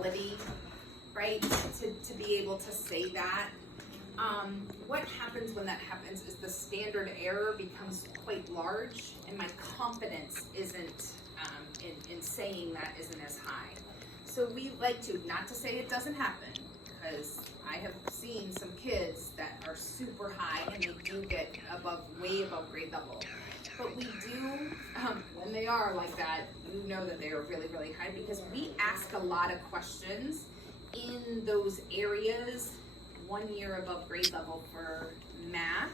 fidelity, right? To be able to say that. What happens when that happens is the standard error becomes quite large, and my confidence isn't in saying that isn't as high. So we like to, not to say it doesn't happen, because I have seen some kids that are super high and they do get way above grade level. But we do, when they are like that, you know that they are really, really high, because we ask a lot of questions in those areas, 1 year above grade level for math,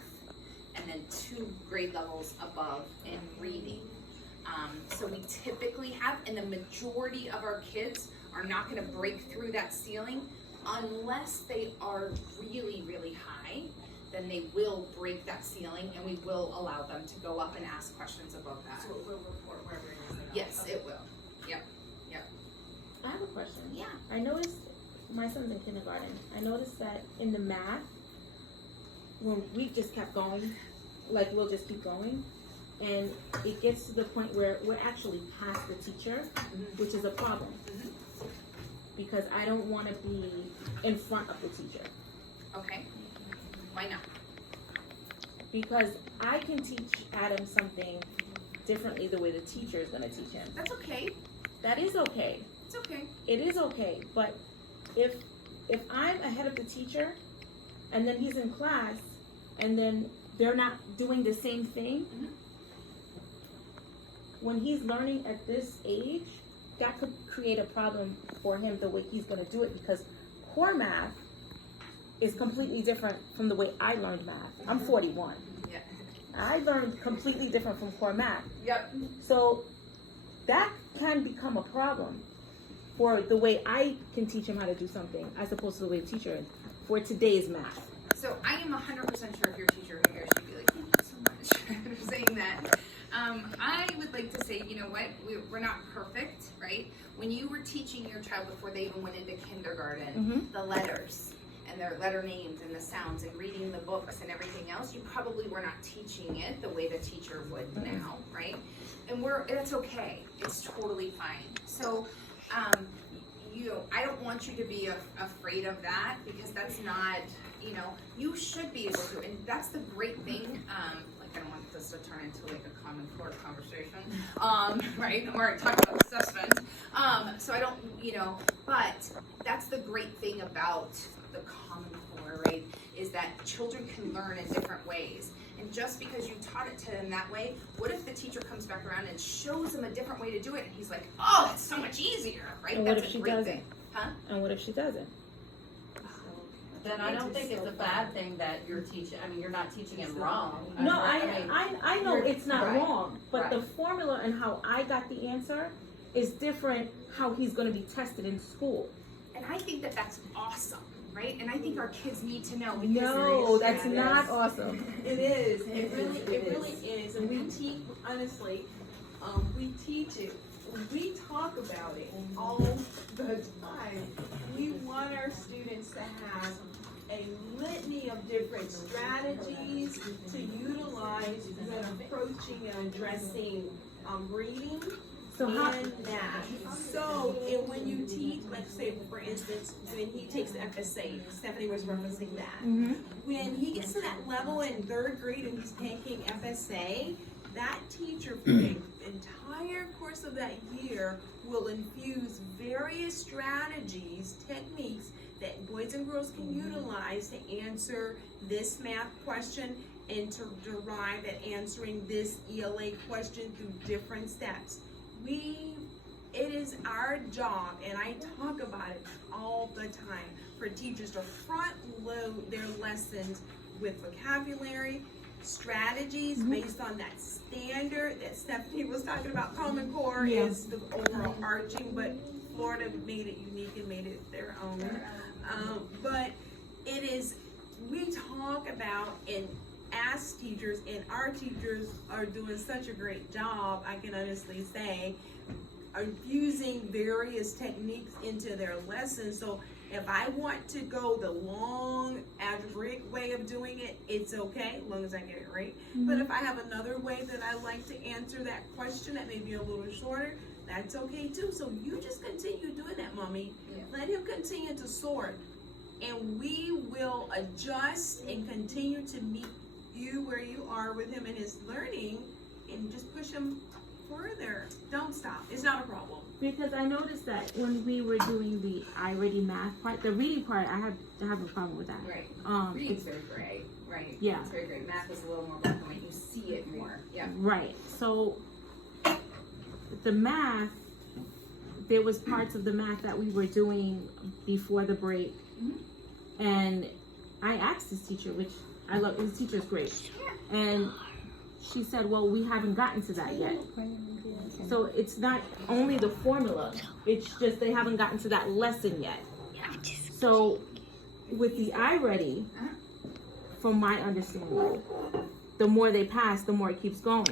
and then 2 grade levels above in reading. So we typically have, and the majority of our kids are not going to break through that ceiling unless they are really, really high. Then they will break that ceiling, and we will allow them to go up and ask questions above that. So it will report wherever it is. Yes, it will. Yep. I have a question. Yeah. I noticed my son's in kindergarten. I noticed that in the math, when we just kept going, like we'll just keep going, and it gets to the point where we're actually past the teacher, which is a problem. Because I don't want to be in front of the teacher. Okay. Why not? Because I can teach Adam something differently the way the teacher is going to teach him. That's okay. That is okay. It's okay. It is okay. But if I'm ahead of the teacher and then he's in class and then they're not doing the same thing, when he's learning at this age, that could create a problem for him the way he's going to do it, because core math is completely different from the way I learned math. I'm 41. Yeah. I learned completely different from core math. Yep. So that can become a problem for the way I can teach him how to do something as opposed to the way the teacher is for today's math. So I am 100% sure if your teacher were here, she'd be like, thank you so much for saying that. I would like to say, you know what, we're not perfect, right? When you were teaching your child before they even went into kindergarten, the letters and their letter names and the sounds and reading the books and everything else, you probably were not teaching it the way the teacher would now, right? And that's okay. It's totally fine. So, I don't want you to be afraid of that, because that's not, you should be able to, and that's the great thing. I don't want this to turn into like a Common Core conversation, right? Or talk about assessment. So I don't, but that's the great thing about the Common Core, right? Is that children can learn in different ways. And just because you taught it to them that way, what if the teacher comes back around and shows them a different way to do it, and he's like, oh, it's so much easier, right? And That's what if a she great doesn't? thing. Huh? And what if she doesn't? Then I don't think it's a bad thing that you're teaching. I mean, you're not teaching him wrong. No, I know it's not right, wrong, but right. the formula and how I got the answer is different how he's going to be tested in school. And I think that that's awesome, right? And I think our kids need to know. No, that's not awesome. It is. It really is. And we teach, honestly, we teach it. We talk about it all the time. We want our students to have a litany of different strategies to utilize when approaching and addressing reading So how? and math. So, and when you teach, let's say, for instance, when he takes the FSA, Stephanie was referencing that. When he gets to that level in 3rd grade and he's taking FSA, that teacher for the entire course of that year will infuse various strategies, techniques that boys and girls can utilize to answer this math question and to derive at answering this ELA question through different steps. It is our job, and I talk about it all the time, for teachers to front load their lessons with vocabulary, strategies based on that standard that Stephanie was talking about. Common Core is the overarching, but Florida made it unique and made it their own. But it is, we talk about and ask teachers, and our teachers are doing such a great job, I can honestly say, infusing various techniques into their lessons. So if I want to go the long algebraic way of doing it, it's okay, as long as I get it right. But if I have another way that I like to answer that question that may be a little shorter, That's okay too. So you just continue doing that, mommy. Yeah. Let him continue to sort. And we will adjust and continue to meet you where you are with him in his learning and just push him further. Don't stop. It's not a problem. Because I noticed that when we were doing the iReady math part, the reading part, I have a problem with that. Right. It's Reading's very gray, right? Yeah. It's very gray. Math is a little more black and white. You see it more. Yeah. right. So the math, there was parts of the math that we were doing before the break, and I asked this teacher, which I love. This teacher's great, and she said, "Well, we haven't gotten to that yet." So it's not only the formula, it's just they haven't gotten to that lesson yet. So with the iReady, from my understanding, the more they pass, the more it keeps going.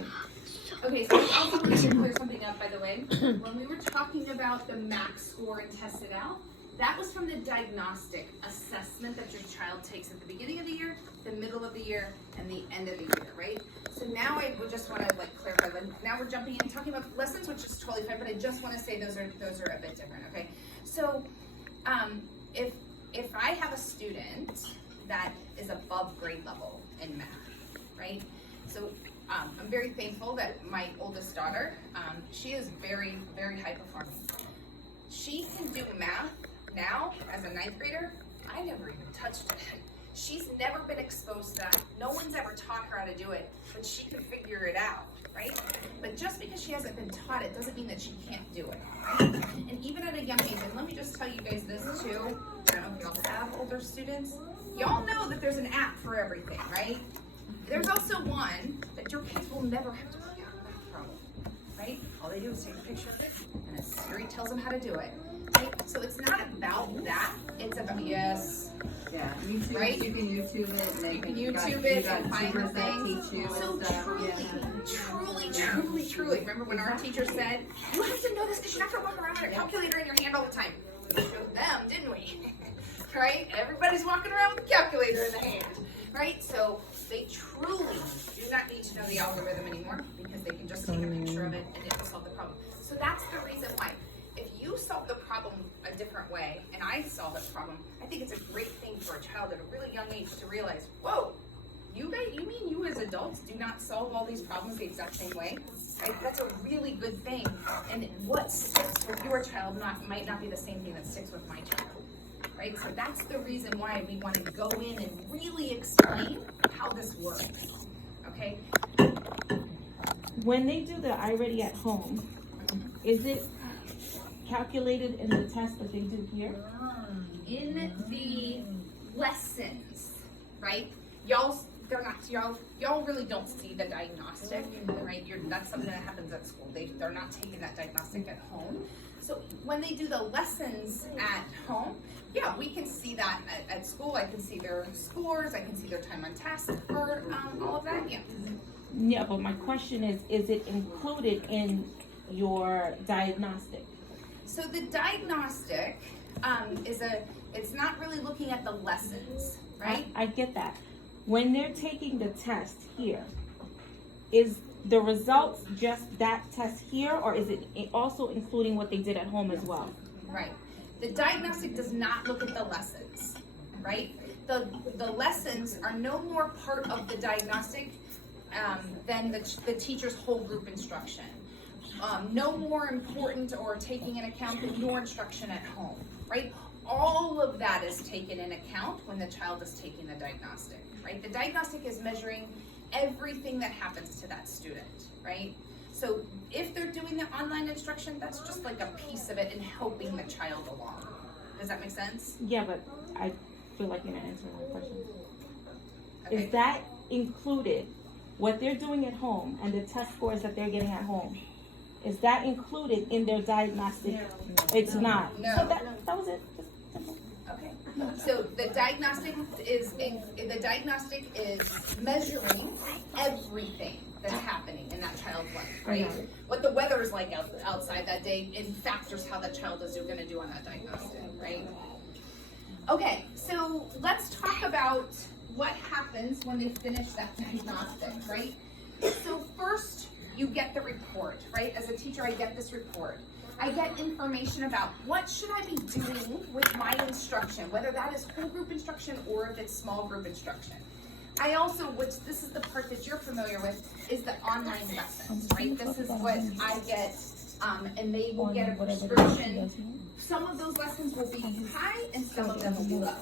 Okay, so I also want to clear something up, by the way. When we were talking about the max score and test it out, that was from the diagnostic assessment that your child takes at the beginning of the year, the middle of the year, and the end of the year, right? So now I would just want to clarify. Now we're jumping in talking about lessons, which is totally fine, but I just want to say those are a bit different, okay? So if I have a student that is above grade level in math, right? So I'm very thankful that my oldest daughter, she is very, very high performing. She can do math now as a 9th grader. I never even touched it. She's never been exposed to that. No one's ever taught her how to do it, but she can figure it out, right? But just because she hasn't been taught it doesn't mean that she can't do it, right? And even at a young age, and let me just tell you guys this too, I don't know if y'all have older students, y'all know that there's an app for everything, right? There's also one that your kids will never have to work out a math problem, right? All they do is take a picture of it, and a Siri tells them how to do it, right? So it's not about that, it's about, yes, Yeah, YouTube, Right? you can YouTube it, and they you can you got- YouTube it you got and find the tutors that things. teach you So and stuff. truly, remember when our teacher said, you have to know this because you're not gonna walk around with a calculator in your hand all the time. We showed them, didn't we? Right? Everybody's walking around with a calculator in the hand, right? So they truly do not need to know the algorithm anymore because they can just take a picture of it and it will solve the problem. So that's the reason why. If you solve the problem a different way, and I solve the problem, I think it's a great thing for a child at a really young age to realize, whoa, you mean you as adults do not solve all these problems the exact same way? Right? That's a really good thing. And what sticks with your child might not be the same thing that sticks with my child. Right? So that's the reason why we want to go in and really explain how this works. Okay? When they do the iReady at home, is it calculated in the test that they do here? In the lessons, right? Y'all really don't see the diagnostic, right? That's something that happens at school. They're not taking that diagnostic at home. So when they do the lessons at home, yeah, we can see that at school. I can see their scores. I can see their time on task for all of that. Yeah. Yeah, but my question is it included in your diagnostic? So the diagnostic it's not really looking at the lessons, right? I get that. When they're taking the test here, is the results just that test here, or is it also including what they did at home as well? Right. The diagnostic does not look at the lessons, right? The lessons are no more part of the diagnostic than the teacher's whole group instruction. No more important or taking into account than your instruction at home, right? All of that is taken in account when the child is taking the diagnostic, right? The diagnostic is measuring everything that happens to that student, right? So if they're doing the online instruction, that's just like a piece of it and helping the child along. Does that make sense? Yeah, but I feel like you're not answering my question. Okay. Is that included, what they're doing at home and the test scores that they're getting at home? Is that included in their diagnostic? It's not. No. So that was it. Just simple. Okay. So the diagnostic is measuring everything that's happening in that child's life, right? Okay. What the weather is like outside that day and factors how that child is going to do on that diagnostic, right? Okay, so let's talk about what happens when they finish that diagnostic, right? So first, you get the report, right? As a teacher, I get this report. I get information about what should I be doing with my instruction, whether that is whole group instruction or if it's small group instruction. I also, which this is the part that you're familiar with, is the online lessons, right? This is what I get, and they will get a prescription. Some of those lessons will be high and some of them will be low.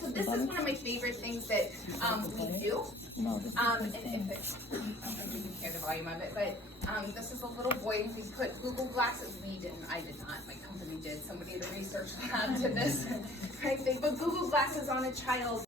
So this is one of my favorite things that we do. And if it's, I don't know if you can hear the volume of it, but this is a little boy. We put Google Glasses. We didn't. I did not. My company did. Somebody at the research lab did this. Right? They put Google Glasses on a child.